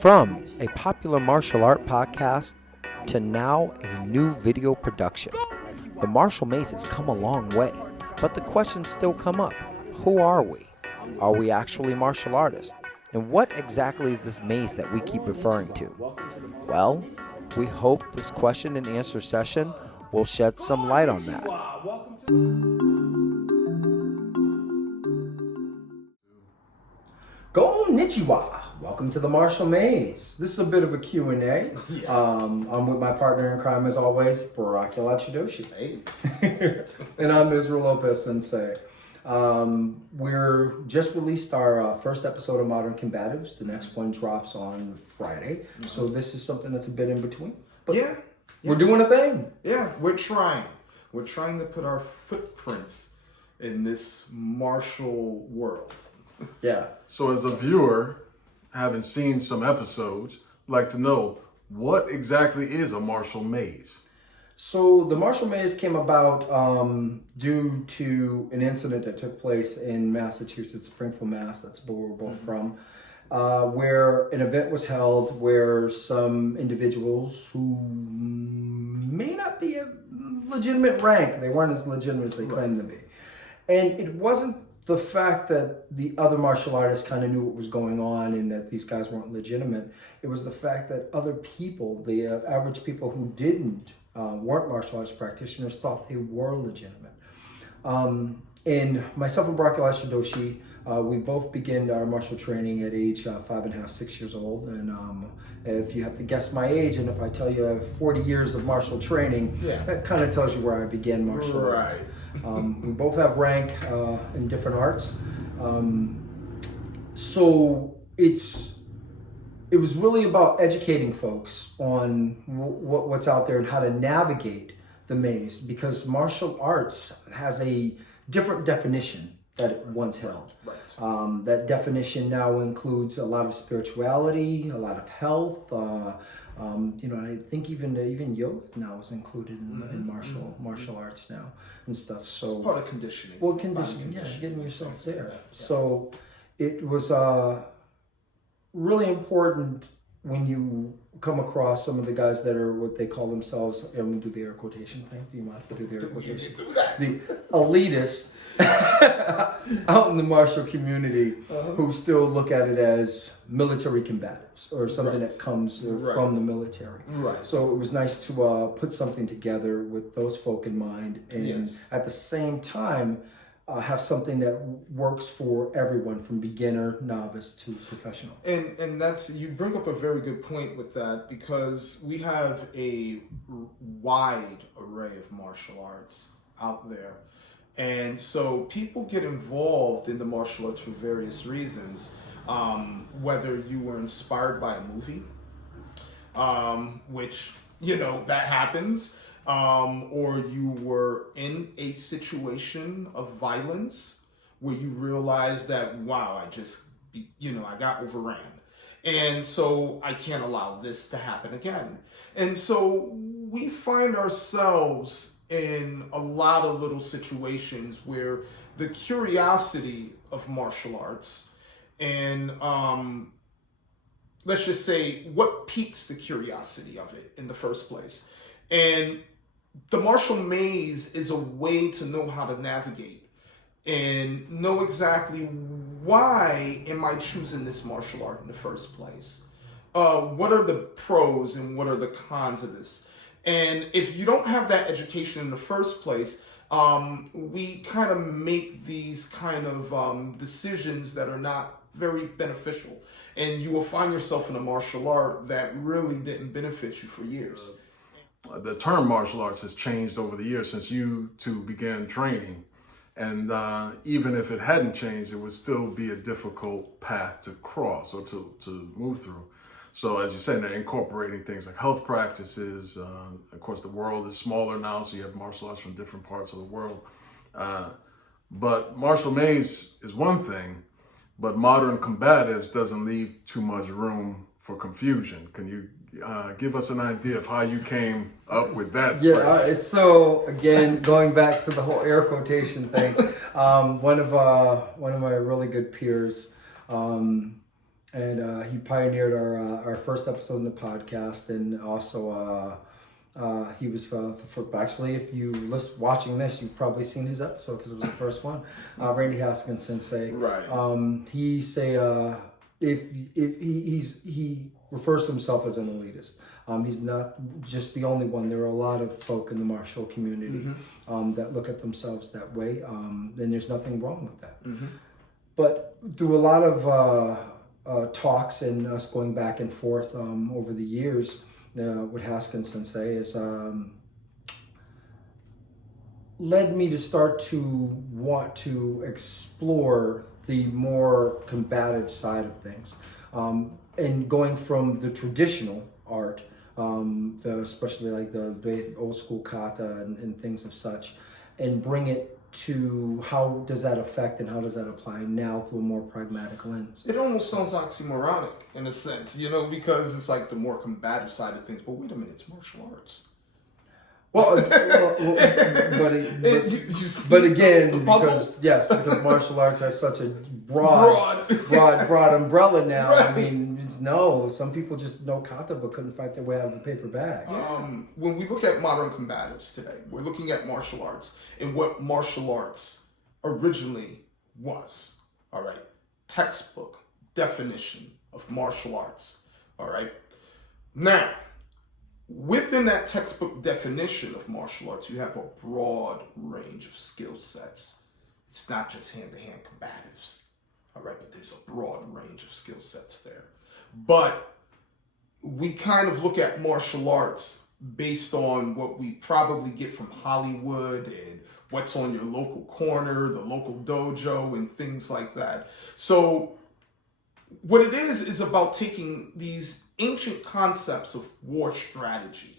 From a popular martial art podcast to now a new video production, the martial maze has come a long way, but the questions still come up. Who are we? Are we actually martial artists? And what exactly is this maze that we keep referring to? Well, we hope this question and answer session will shed some light on that. Go Nichiwa. Welcome to the Martial Maze. This is a bit of a Q&A. I'm with my partner in crime, as always, Barak Yalad Shidoshi. Hey. And I'm Israel Lopez Sensei. We're just released our first episode of Modern Combatives. The next one drops on Friday. Mm-hmm. So this is something that's a bit in between. But yeah. We're doing a thing. Yeah, we're trying. We're trying to put our footprints in this martial world. Yeah. So as a viewer, having seen some episodes, I'd like to know, what exactly is a martial maze? So the martial maze came about due to an incident that took place in Massachusetts, Springfield, Mass. That's where we're both from, where an event was held where some individuals who may not be a legitimate rank, they weren't as legitimate as they claimed to be. And it wasn't the fact that the other martial artists kind of knew what was going on and that these guys weren't legitimate. It was the fact that other people, the average people who weren't martial arts practitioners, thought they were legitimate. And myself and Barak Yalad Shidoshi, we both began our martial training at age 5.5, 6 years old. And if you have to guess my age, and if I tell you I have 40 years of martial training, that kind of tells you where I began martial arts. We both have rank in different arts. So it was really about educating folks on what's out there and how to navigate the maze, because martial arts has a different definition that it once held. Right. That definition now includes a lot of spirituality, a lot of health. I think even yoga now is included in martial arts now and stuff. So it's part of conditioning. Well, conditioning, getting yourself there. Yeah. So it was really important when you come across some of the guys that are what they call themselves. I'm gonna do the air quotation thing. Do you mind if I do the air quotation? The elitists out in the martial community who still look at it as military combatives or something that comes from the military. Right. So it was nice to put something together with those folk in mind, and at the same time have something that works for everyone from beginner, novice to professional. And that's, you bring up a very good point with that, because we have a wide array of martial arts out there. And so people get involved in the martial arts for various reasons, whether you were inspired by a movie, which, that happens, or you were in a situation of violence where you realize that, wow, I got overran. And so I can't allow this to happen again. And so we find ourselves in a lot of little situations where the curiosity of martial arts and let's just say what piques the curiosity of it in the first place. And the martial maze is a way to know how to navigate and know exactly why am I choosing this martial art in the first place? What are the pros and what are the cons of this? And if you don't have that education in the first place, we kind of make these kind of decisions that are not very beneficial. And you will find yourself in a martial art that really didn't benefit you for years. The term martial arts has changed over the years since you two began training. And even if it hadn't changed, it would still be a difficult path to cross or to move through. So as you said, they're incorporating things like health practices. Of course, the world is smaller now, so you have martial arts from different parts of the world. But martial maze is one thing, but modern combatives doesn't leave too much room for confusion. Can you give us an idea of how you came up with that? Yeah, so again, going back to the whole air quotation thing, one of my really good peers, and he pioneered our first episode in the podcast, and also he was actually, if you watching this, you've probably seen his episode because it was the first one. Randy Haskins Sensei. Right. He say he refers to himself as an elitist. He's not just the only one. There are a lot of folk in the martial community that look at themselves that way, and there's nothing wrong with that. But through a lot of talks and us going back and forth over the years with Haskins Sensei is led me to start to want to explore the more combative side of things, and going from the traditional art, especially like the old school kata and things of such, and bring it to how does that affect and how does that apply now through a more pragmatic lens. It almost sounds oxymoronic in a sense, because it's like the more combative side of things. But wait a minute, it's martial arts. But again, because martial arts has such a broad umbrella now. Right. I mean, some people just know kata but couldn't fight their way out of a paper bag. When we look at modern combatives today, we're looking at martial arts and what martial arts originally was. All right, textbook definition of martial arts. All right, now. Within that textbook definition of martial arts, you have a broad range of skill sets. It's not just hand-to-hand combatives, all right, but there's a broad range of skill sets there. But we kind of look at martial arts based on what we probably get from Hollywood and what's on your local corner, the local dojo, and things like that. So what it is about taking these ancient concepts of war strategy,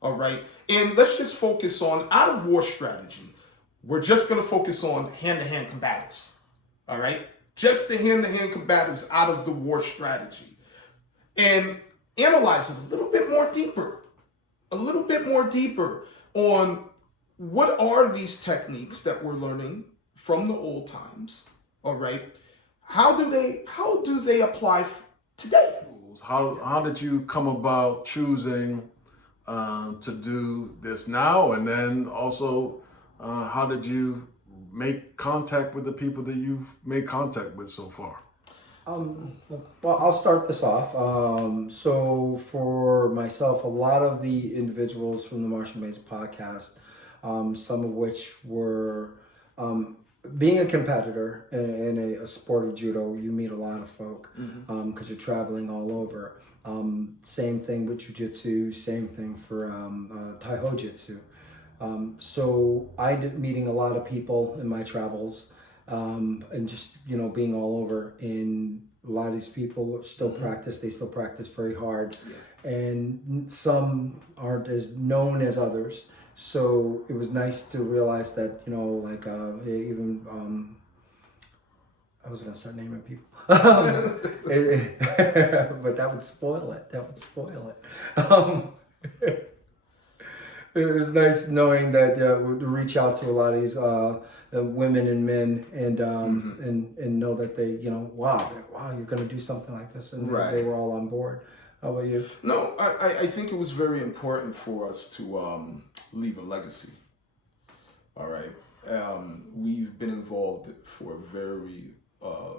all right? And let's just focus on, out of war strategy, we're just going to focus on hand-to-hand combatives, all right? Just the hand-to-hand combatives out of the war strategy. And analyze it a little bit more deeper on what are these techniques that we're learning from the old times, all right? How do they apply today? How did you come about choosing to do this now, and then also how did you make contact with the people that you've made contact with so far? Well, I'll start this off. So for myself, a lot of the individuals from the Martial Maze podcast, some of which were being a competitor in a sport of judo, you meet a lot of folk because you're traveling all over. Same thing with jiu-jitsu, same thing for Tai-Ho Jitsu. So I did meeting a lot of people in my travels, and just, being all over. And a lot of these people still practice, they still practice very hard. Yeah. And some aren't as known as others. So it was nice to realize that, I was going to start naming people, but that would spoil it. It was nice knowing that we reach out to a lot of these women and men, and know that they, wow, you're going to do something like this, and right. They were all on board. How about you? No, I think it was very important for us to leave a legacy. All right. We've been involved for a very, a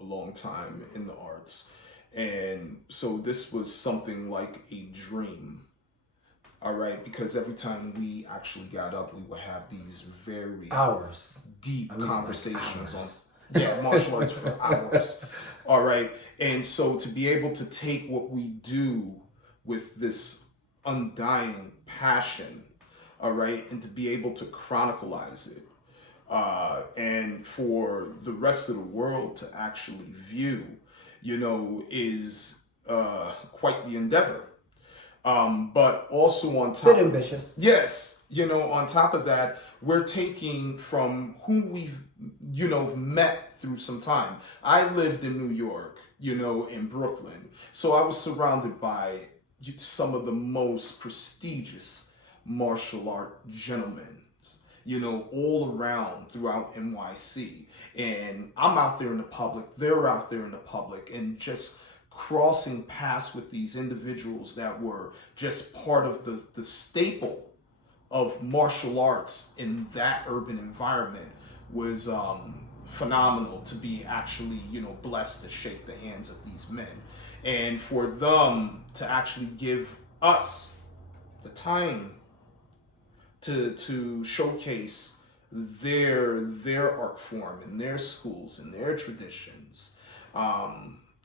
long time in the arts. And so this was something like a dream All right, because every time we actually got up, we would have these very Hours. deep I mean, like conversations hours. on martial arts for hours. All right, and so to be able to take what we do with this undying passion, all right, and to be able to chronicleize it, and for the rest of the world to actually view, is quite the endeavor. But also on top, Bit ambitious. yes, on top of that, we're taking from who we've, met through some time. I lived in New York, in Brooklyn, so I was surrounded by some of the most prestigious martial art gentlemen, all around throughout NYC. And I'm out there in the public, they're out there in the public, and just crossing paths with these individuals that were just part of the staple of martial arts in that urban environment was phenomenal to be actually, blessed to shake the hands of these men. And for them to actually give us the time to showcase their art form and their schools and their traditions,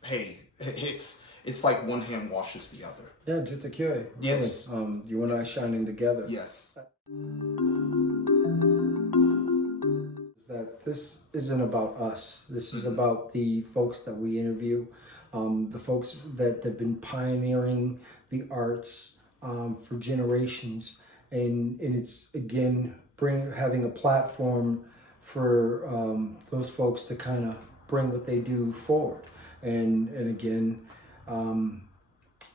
hey, it's like one hand washes the other. Yeah, just a cure. Yes. You and I shining together. Yes. That this isn't about us. This is about the folks that we interview, the folks that have been pioneering the arts for generations, and it's again having a platform for those folks to kind of bring what they do forward, and again,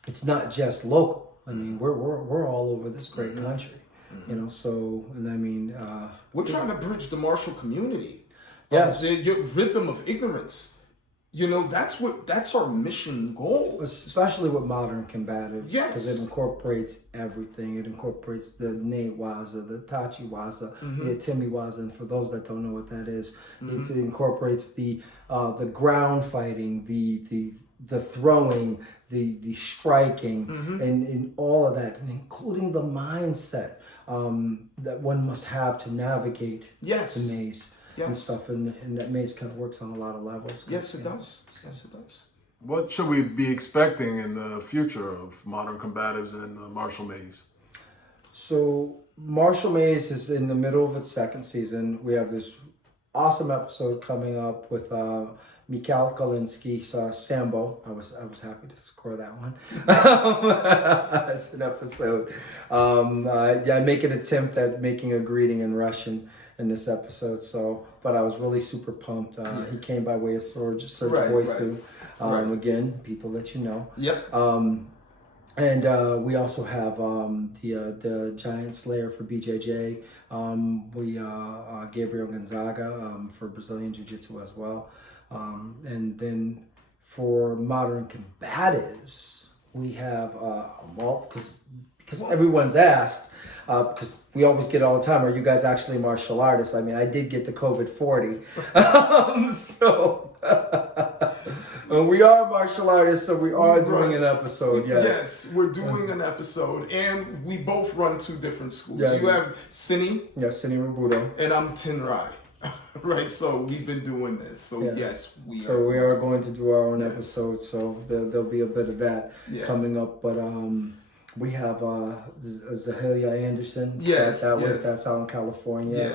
it's not just local. I mean, we're all over this great country. So, and I mean, we're trying to bridge the martial community. Yes. Rid them of ignorance. That's our mission goal. Especially with modern combatives. Yes. Because it incorporates everything. It incorporates the Nate Waza, the Tachi Waza, the Atimi Waza, and for those that don't know what that is, it incorporates the ground fighting, the throwing, the striking, and all of that, including the mindset that one must have to navigate the maze and stuff. And that maze kind of works on a lot of levels. Yes, it does. Yes, it does. What should we be expecting in the future of modern combatives and the martial maze? So Martial Maze is in the middle of its second season. We have this awesome episode coming up with Mikhail Kalinsky's Sambo. I was happy to score that one. It's an episode. I make an attempt at making a greeting in Russian in this episode. But I was really super pumped. He came by way of Serge Boysu. Again, people that you know. Yep. And we also have the Giant Slayer for BJJ. Gabriel Gonzaga for Brazilian Jiu-Jitsu as well. And then for modern combatives, we have because everyone's asked, because we always get all the time, are you guys actually martial artists? I mean, I did get the COVID 40, we are martial artists, so we are doing an episode. Yes, we're doing an episode, and we both run two different schools. Yeah, you have Cine, Cine Robudo, and I'm Tenrai. Right, so we've been doing this. So yes, we are going to do our own episode. So there'll be a bit of that coming up. But we have Zahalia Anderson. That's out in California.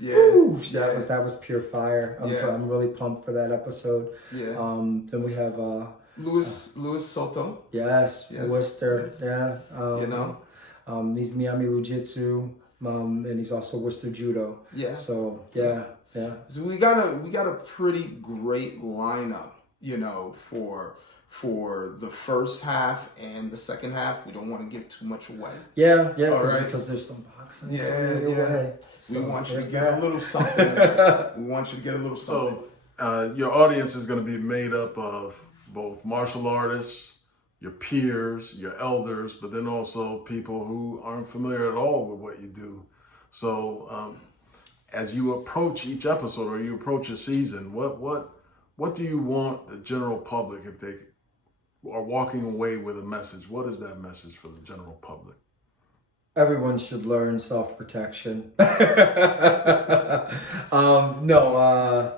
That was pure fire. I'm really pumped for that episode. Then we have Luis Soto. Yes, Worcester. He's Miami Jiu-Jitsu. And he's also Worcester Judo. So So we got a pretty great lineup, for the first half and the second half. We don't want to give too much away. Because there's some boxing. We want you to get a little something there. We want you to get a little something. So your audience is going to be made up of both martial artists, your peers, your elders, but then also people who aren't familiar at all with what you do. So as you approach each episode or you approach a season, what do you want the general public, if they are walking away with a message, what is that message for the general public? everyone should learn self-protection. No,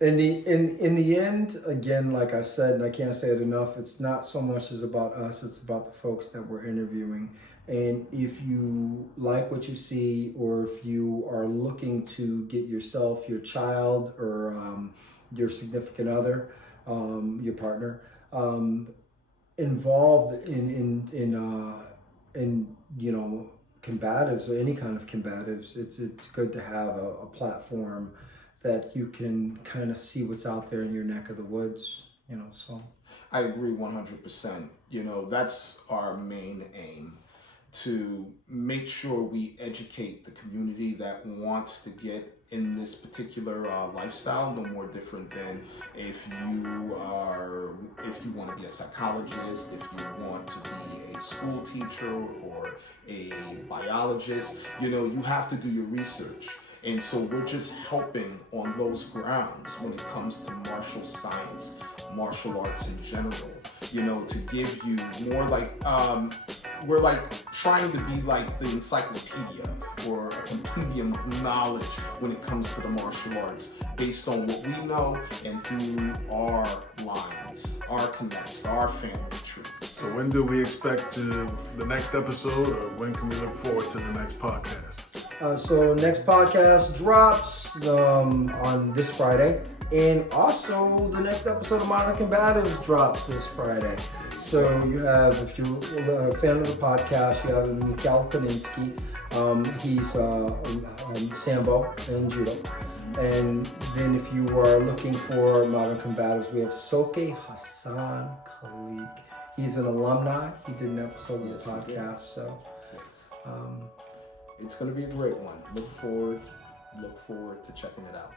in the end, again, like I said, and I can't say it enough, it's not so much as about us, it's about the folks that we're interviewing. And if you like what you see, or if you are looking to get yourself, your child, or your significant other, your partner, involved in combatives, or any kind of combatives, it's good to have a platform that you can kind of see what's out there in your neck of the woods, so. I agree 100%. That's our main aim, to make sure we educate the community that wants to get in this particular lifestyle. No more different than if you want to be a psychologist, if you want to be a school teacher or a biologist, you have to do your research. And so we're just helping on those grounds when it comes to martial science, martial arts in general, to give you more like, we're like trying to be like the encyclopedia or a compendium of knowledge when it comes to the martial arts, based on what we know and through our lines, our connects, our family trees. So when do we expect the next episode, or when can we look forward to the next podcast? So next podcast drops on this Friday, and also the next episode of Modern Combatives drops this Friday. So you have, if you're a fan of the podcast, you have Mikhail Kaninsky. He's Sambo and Judo. And then if you are looking for Modern Combatives, we have Soke Hassan Khalik. He's an alumni. He did an episode of the podcast. So yes. It's going to be a great one. Look forward to checking it out.